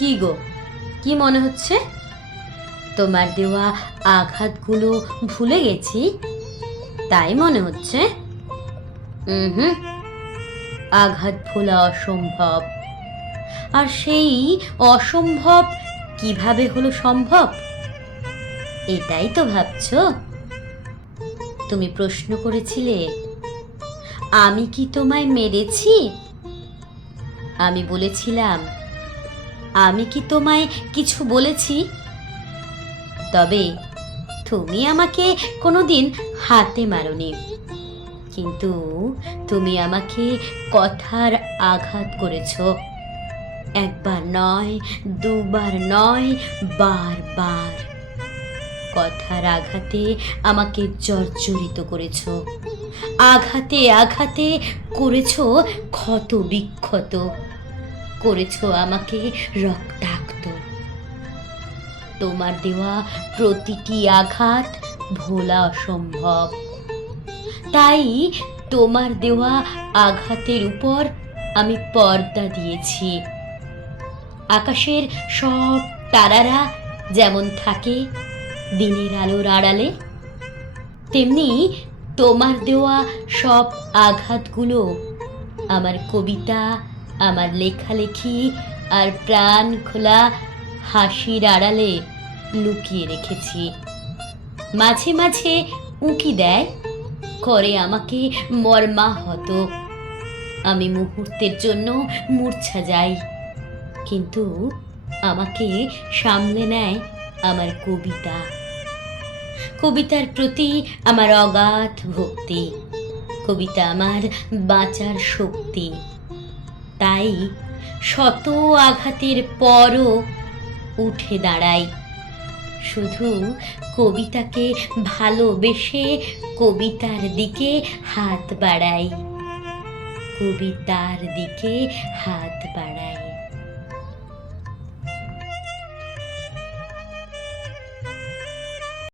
কি গো, কি মনে হচ্ছে? তোমার দেওয়া আঘাতগুলো ভুলে গেছি, তাই মনে হচ্ছে? হুম, আঘাত ভোলা অসম্ভব। আর সেই অসম্ভব কিভাবে হলো সম্ভব, এটাই তো ভাবছো? তুমি প্রশ্ন করেছিলে, আমি কি তোমায় মেরেছি? আমি বলেছিলাম, আমি কি তোমায় কিছু বলেছি? তবে তুমি আমাকে কোনোদিন হাতে মারোনি, কিন্তু তুমি আমাকে কথার আঘাত করেছ। একবার নয়, দুবার নয়, বারবার কথার আঘাতে আমাকে জর্জরিত করেছ। আঘাতে আঘাতে করেছ ক্ষত বিক্ষত, করেছ আমাকে রক্তাক্ত। তোমার দেওয়া প্রতিটি আঘাত ভোলা অসম্ভব। তাই তোমার দেওয়া আঘাতের উপর আমি পর্দা দিয়েছি। আকাশের সব তারারা যেমন থাকে দিনের আলোর আড়ালে, তেমনি তোমার দেওয়া সব আঘাতগুলো আমার কবিতা, আমার লেখালেখি আর প্রাণ খোলা হাসির আড়ালে লুকিয়ে রেখেছি। মাঝে মাঝে উঁকি দেয়, করে আমাকে মর্মাহত। আমি মুহূর্তের জন্য মূর্ছা যাই, কিন্তু আমাকে সামলে নেয় আমার কবিতা। কবিতার প্রতি আমার অগাধ ভক্তি। কবিতা আমার বাঁচার শক্তি। তাই শত আঘাতের পরও উঠে দাঁড়াই, শুধু কবিতাকে ভালোবেসে কবিতার দিকে হাত বাড়াই, কবিতার দিকে হাত বাড়াই।